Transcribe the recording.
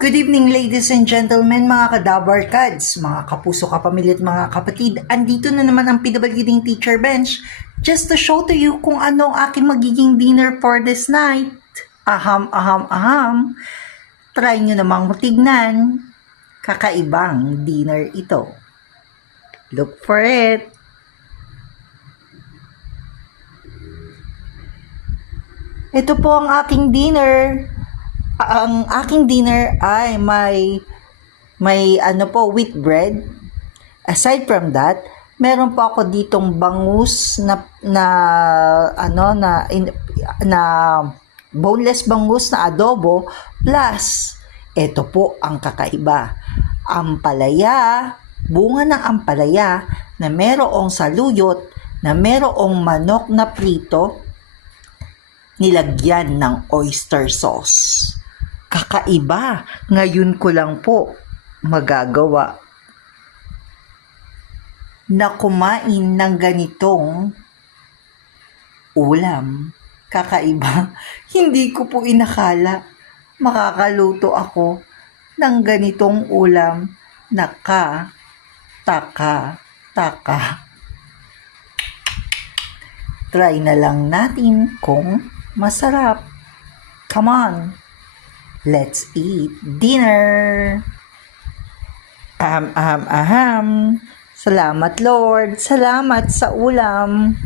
Good evening ladies and gentlemen, mga kadabar kads, mga kapuso kapamilya at mga kapatid. Andito na naman ang PWD Teacher Bench just to show to you kung ano ang aking magiging dinner for this night. Aham, aham, aham. Try nyo namang tignan. Kakaibang dinner ito. Look for it. Ito po ang aking dinner. Ang aking dinner ay may wheat bread. Aside from that, meron po ako ditong bangus na boneless bangus na adobo plus ito po ang kakaiba. Ampalaya, bunga ng ampalaya na merong saluyot, na merong manok na prito nilagyan ng oyster sauce. Kakaiba. Ngayon ko lang po magagawa na kumain ng ganitong ulam. Kakaiba. Hindi ko po inakala makakaluto ako ng ganitong ulam na taka. Try na lang natin kung masarap. Come on. Let's eat dinner. Aham. Salamat Lord. Salamat sa ulam.